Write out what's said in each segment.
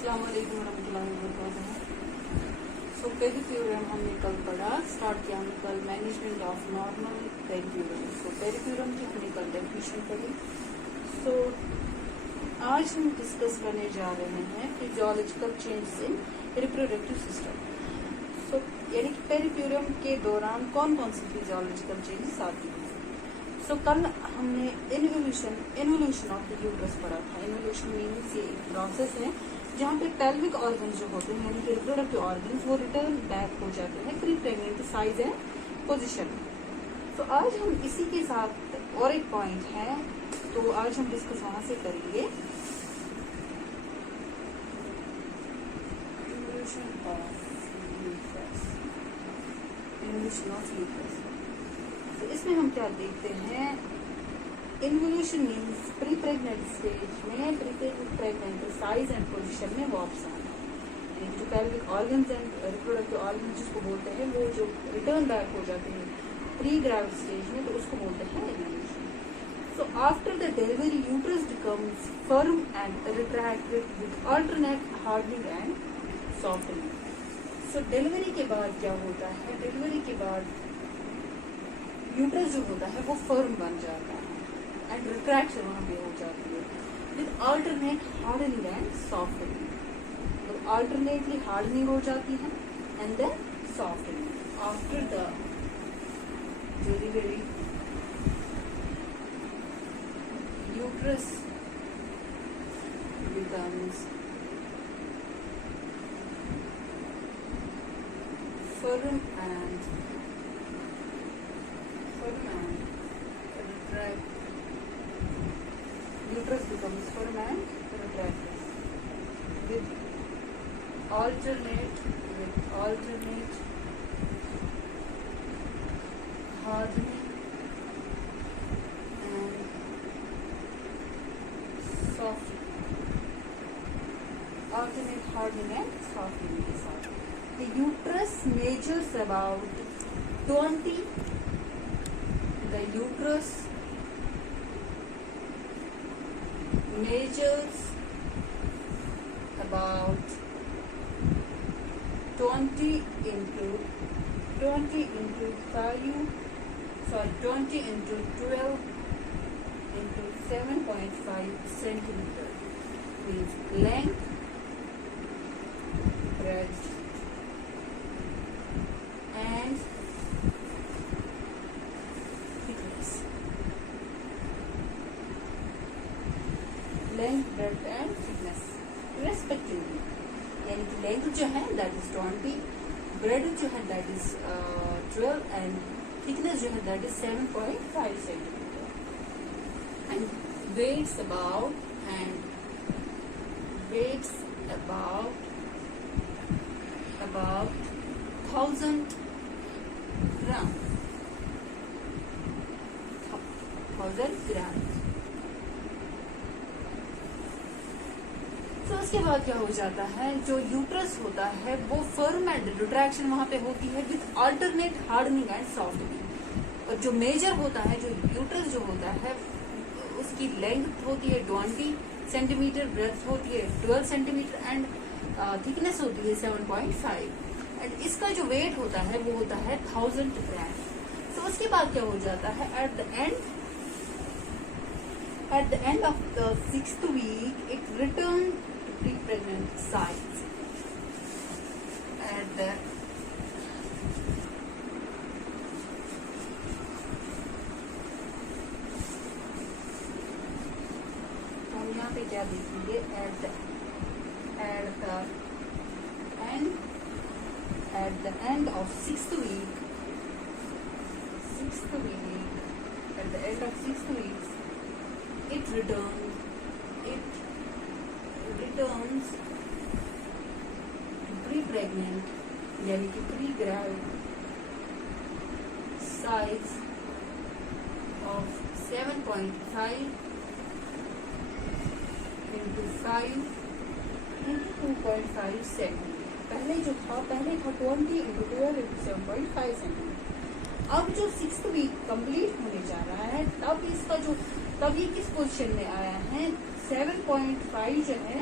अस्सलाम वालेकुम वरहमतुल्लाहि वबरकातुहू। सो पेरिक्यूरम हमने कल पढ़ा, स्टार्ट किया हमने कल मैनेजमेंट ऑफ नॉर्मल पेरिक्यूरम। सो पेरिक्यूरम की हमने कल डेफिनेशन पढ़ी। सो आज हम डिस्कस करने जा रहे हैं physiological changes in reproductive system. So यानी कि पेरिक्यूरम के दौरान कौन कौन सी फिजियोलॉजिकल चेंजेस आती हैं। सो कल हमने इन्वोल्यूशन ऑफ द यूट्रस पढ़ा था। इन्वोल्यूशन मीन्स ये एक प्रोसेस है जहाँ पे पेल्विक ऑर्गन जो होते हैं यानी कि रिप्रोडक्टिव ऑर्गन्स वो रिटर्न बैक हो जाते हैं pre pregnant size and position में। तो आज हम इसी के साथ और एक पॉइंट है, तो आज हम डिस्कस वहां से करेंगे। Involution of uterus. तो इसमें हम क्या देखते हैं, involution means pre pregnant stage में pre pregnant size and position में वापस आना, यानी जो pelvic organs and reproductive organs जिसको बोलते हैं वो जो रिटर्न बैक हो जाते हैं प्री ग्रेविड स्टेज में, तो उसको बोलते हैं involution. So after the delivery uterus becomes firm and retracted with alternate hardening and softening. So delivery के बाद क्या होता है, डिलीवरी के बाद यूट्रस जो होता है वो फर्म बन जाता है एंड रिट्रैक्शन वहां पे हो जाती है with alternate hardening and softening. तो अल्टरनेटली हार्डनिंग हो जाती है and then softening. After the delivery uterus becomes firm and retract. Uterus becomes firm and retracted with alternate hardening and softening. Alternate hardening and softening के साथ the uterus measures about 20. The uterus measures about 20 into 12 into 7.5 centimeter, means length, breadth and thickness. Length, breadth and thickness respectively. यानी कि length जो है that is 20, bread जो है that is 12 and thickness जो है that is 7.5 centimetre and weights about 1000 gram. तो उसके बाद क्या हो जाता है, जो यूट्रस होता है वो फर्म एंड रिट्रैक्शन वहां पे होती है with alternate hardening and softening. और जो मेजर होता है, जो यूट्रस जो होता है उसकी लेंथ होती है 20 सेंटीमीटर, ब्रेथ होती है 12 सेंटीमीटर एंड थिकनेस होती है 7.5 एंड इसका जो वेट होता है वो होता है 1000 ग्राम। तो उसके बाद क्या हो जाता है, eight the end of the 6th week it return to pre-pregnant size. At the हम यहाँ पे क्या देखेंगे, at the end of 6th week, at the end of 6th week it returns to pre-pregnant यानी कि pre-gravid size of 7.5 into 5 into 2.5 centimetre. पहले जो था 20 into 12 into 7.5 सेंटीमीटर। अब जो 6th वीक कंप्लीट होने जा रहा है तब इसका जो तब ये किस पोजीशन में आया है, 7.5 जो है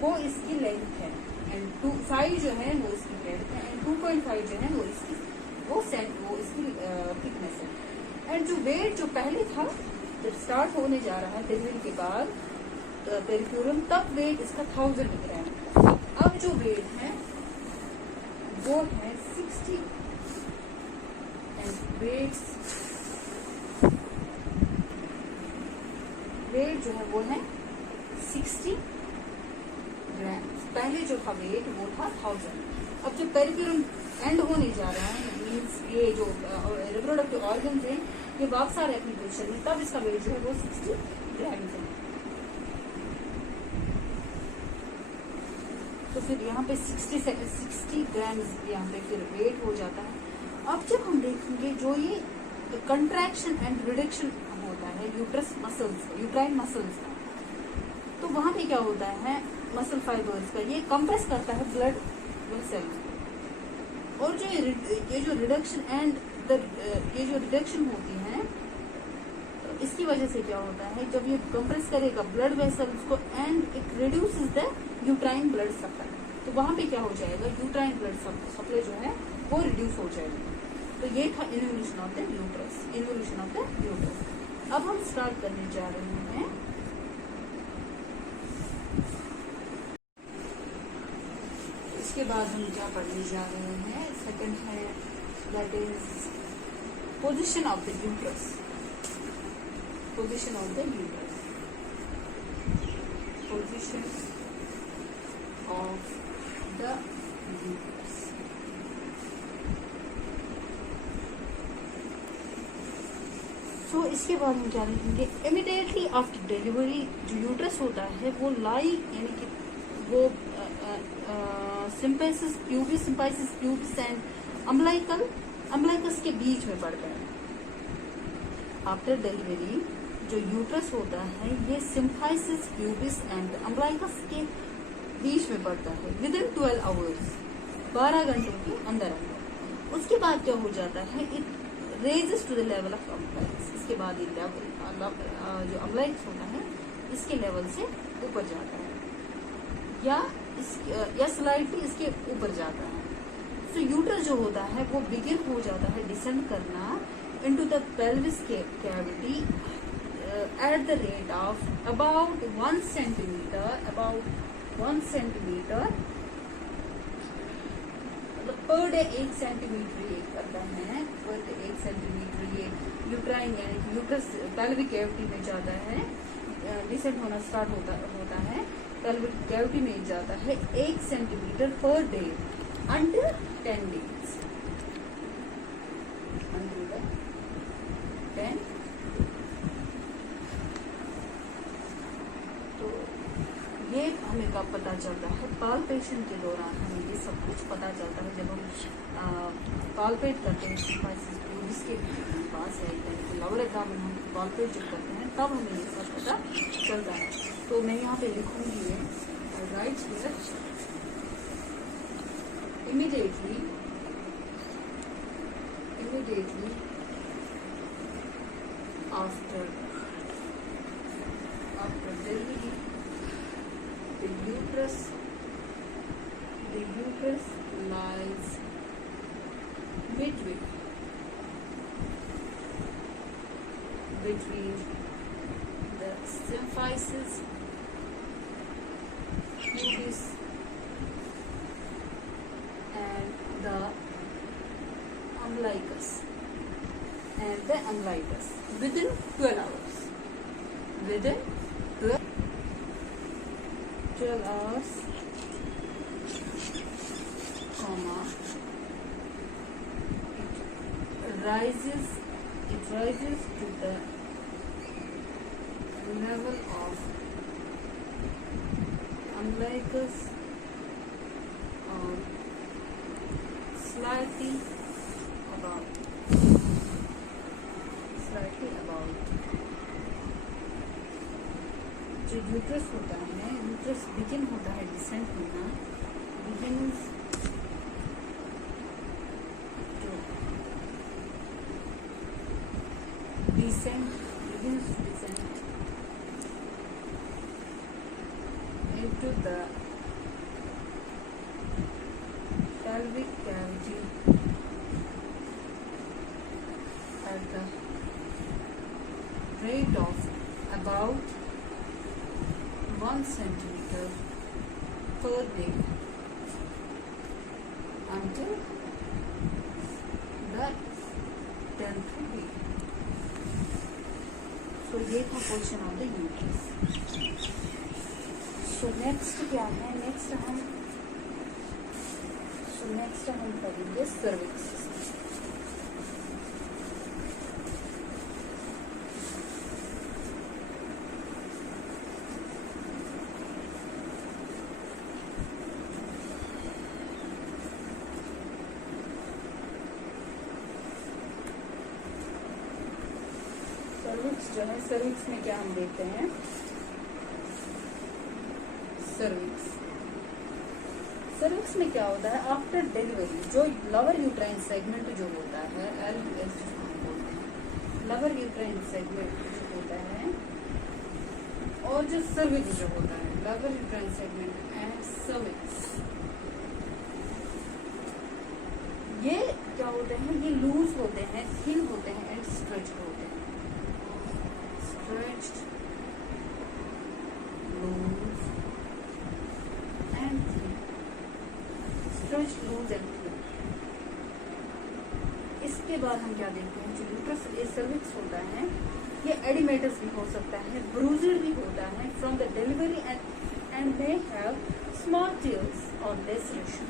वो इसकी लेंथ है, एंड 5 जो है वो इसकी ब्रेड्थ है, एंड 2.5 जो है वो इसकी थिकनेस है। एंड जो वेट जो पहले था, जब स्टार्ट होने जा रहा है डिलीवरी के बाद पेरिक्यूरम, तब वेट इसका 1000 ग्राम। अब जो वेट है वो है 60, एंड वेट जो है वो है 60 ग्राम। पहले जो था वेट वो था 1000। अब जब पेरिक्यूरम एंड होने जा रहा है, मीन्स ये जो रिप्रोडक्टिव ऑर्गन है ये वापस आ रहे अपनी पोजिशन में, तब इसका वेट जो है वो 60 ग्राम है। तो फिर यहाँ पे 60 ग्राम यहाँ पे फिर वेट हो जाता है। अब जब हम देखेंगे जो ये कंट्रैक्शन एंड रिडक्शन होता है यूट्रस मसल्स, यूट्राइन मसल्स का, तो वहां पे क्या होता है मसल फाइबर्स का, ये कंप्रेस करता है ब्लड वेसल। और जो ये जो रिडक्शन एंड ये जो रिडक्शन होती है, तो इसकी वजह से क्या होता है, जब ये कंप्रेस करेगा ब्लड वेसल्स को and it reduces the uterine blood supply, तो वहां पे क्या हो जाएगा, यूट्राइन ब्लड सप्लाई जो है वो रिड्यूस हो जाएगी। तो ये था involution of the uterus, involution of the uterus. अब हम स्टार्ट करने जा रहे हैं इसके बाद हम क्या पढ़ने जा रहे हैं, सेकंड है that is position of the uterus, position of the uterus, position of the uterus. So इसके बाद हम क्या लिखेंगे, इमीडिएटली आफ्टर डिलीवरी जो यूट्रस होता है वो यानी कि वो सिंपाइसिस प्यूबिस एंड अम्बलाइकस के बीच में पड़ता है। आफ्टर डिलीवरी जो यूट्रस होता है ये सिंपाइसिस प्यूबिस एंड अम्बलाइकस के बीच में पड़ता है विद इन 12 आवर्स, 12 घंटों के अंदर अंदर। उसके बाद क्या हो जाता है, it raises to the level of umbilicus. इसके बाद ये जो अम्बलाइकस होता है इसके लेवल से ऊपर जाता है या स्लाइडली इसके ऊपर जाता है। सो यूट्रस जो होता है वो बिगिन हो जाता है डिसेंड करना into the pelvis cavity at the rate of about 1 centimetre, per day 1 centimetre ये करता है, पर डे 1 सेंटीमीटर ये यूट्राइन यानी कि यूट्रस पेल्विक कैविटी में जाता है, डिसेंड होना स्टार्ट होता है, पेल्विक कैविटी में जाता है 1 centimetre per day until 10 days, until the 10। तो ये हमें कब पता चलता है, पाल्पेशन के दौरान हमें ये सब कुछ पता चलता है। जब हम पाल्पेट करते हैं इसके पास है लवर एब्डोमेन, हम पाल्पेट जब करते हैं तब हमें ये सब पता चलता है। तो मैं यहाँ पे लिखूंगी right here, immediately after delivery the uterus lies between the symphysis pubis and the umbilicus within 12 hours. Within 12 hours, comma, it rises to the level of umbilicus or slightly above. जो यूट्रस होता है, uterus begin होता है decent होना, begins to descend into the pelvic cavity at the rate of about 1 centimeter per day until the 10th week. So ये था portion of the uterus. So next क्या है? नेक्स्ट हम करेंगे सर्विक्स. सर्विक्स जो है, सर्विक्स में क्या हम देखते हैं? सर्विक्स में क्या होता है? आफ्टर डिलीवरी जो लोअर यूट्राइन सेगमेंट जो होता है, LUS जिसको हम बोलते हैं, लोअर यूट्राइन सेगमेंट जो होता है, और जो सर्विक्स जो होता है, lower uterine segment and cervix, ये क्या होते हैं? ये लूज होते हैं, थिन होते हैं एंड स्ट्रेच होते हैं. Stretched, loose and thin. Stretched, loose and thin. इसके बाद हम क्या देखते हैं? जो यूट्रस सर्विक्स होता है, ये एडिमेटस भी हो सकता है, ब्रूज्ड भी होता है from the delivery and they have small tears और लेसरेशन.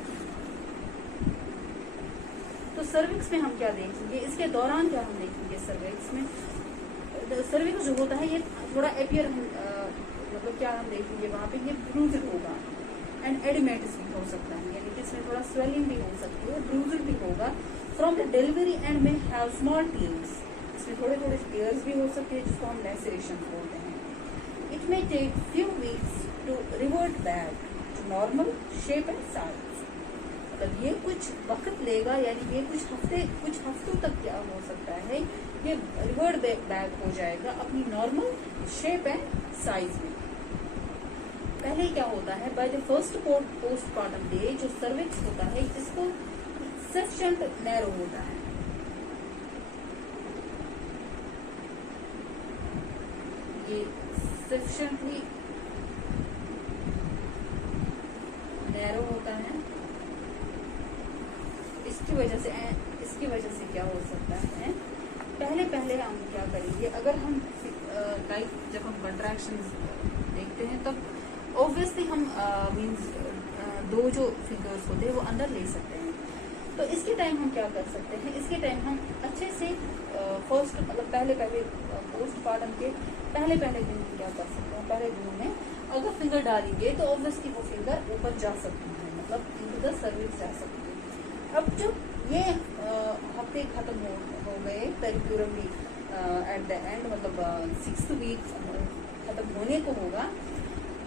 तो सर्विक्स में हम क्या देखेंगे? इसके दौरान क्या हम देखेंगे? सर्विक्स में सर्विक्स जो होता है ये थोड़ा एपियर मतलब क्या हम देखेंगे वहाँ पे? ये ब्रूज्ड होगा एंड एडिमेटस भी हो सकता है, यानी कि इसमें थोड़ा स्वेलिंग भी हो सकती है, ब्रूज्ड भी होगा फ्रॉम द डिलीवरी एंड में हैव स्मॉल टीयर्स. इसमें थोड़े थोड़े टीयर्स भी हो सकते हैं जिसको हम लैसेरेशन बोलते हैं. It may take few weeks to revert back to normal shape and size. मतलब ये कुछ वक्त लेगा, यानी ये कुछ हफ्तों तक क्या हो सकता है? ये रिवर्ट बैक हो जाएगा अपनी नॉर्मल शेप एंड साइज में. पहले क्या होता है? By the first postpartum day जो सर्विक्स होता है इसको सफिशिएंट नैरो होता है. ये सफिशिएंटली नैरो होता है. इसकी वजह से क्या हो सकता है? पहले हम क्या करेंगे? अगर हम लाइक जब हम कंट्रैक्शंस देखते हैं तब ऑब्वियसली हम मींस दो जो फिंगर्स होते हैं वो अंदर ले सकते हैं. तो इसके टाइम हम क्या कर सकते हैं? इसके टाइम हम अच्छे से फर्स्ट मतलब पहले पोस्टपार्टम के पहले दिन में क्या कर सकते हैं? पहले दिनों में अगर फिंगर डालेंगे तो ऑब्वियसली वो फिंगर ऊपर जा सकती है, मतलब इनटू द सर्विक्स जा सकती है. अब जब ये हफ्ते खत्म हो गए पेरिक्यूरम वीक एट द एंड, मतलब 6th वीक खत्म होने को होगा,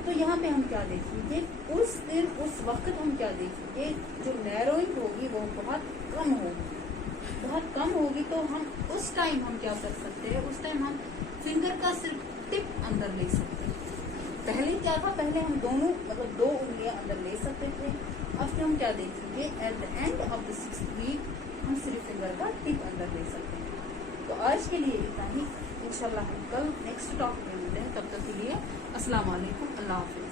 तो यहाँ पे हम क्या देखेंगे? उस दिन उस वक्त हम क्या देखेंगे? जो नैरोइंग होगी वो बहुत कम होगी. तो हम उस टाइम हम क्या कर सकते हैं? उस टाइम हम फिंगर का सिर्फ टिप अंदर ले सकते हैं. पहले क्या था? पहले हम दोनों मतलब 2 उंगलियां अंदर ले सकते थे. अब हम क्या देखेंगे? At the end of the 6th week हम सिर्फ फिंगर का टिप अंदर ले सकते हैं. तो आज के लिए इतना ही. इंशाल्लाह हम कल नेक्स्ट टॉपिक में मिलते हैं. तब तक के लिए अस्सलाम वालेकुम, अल्लाह हाफिज.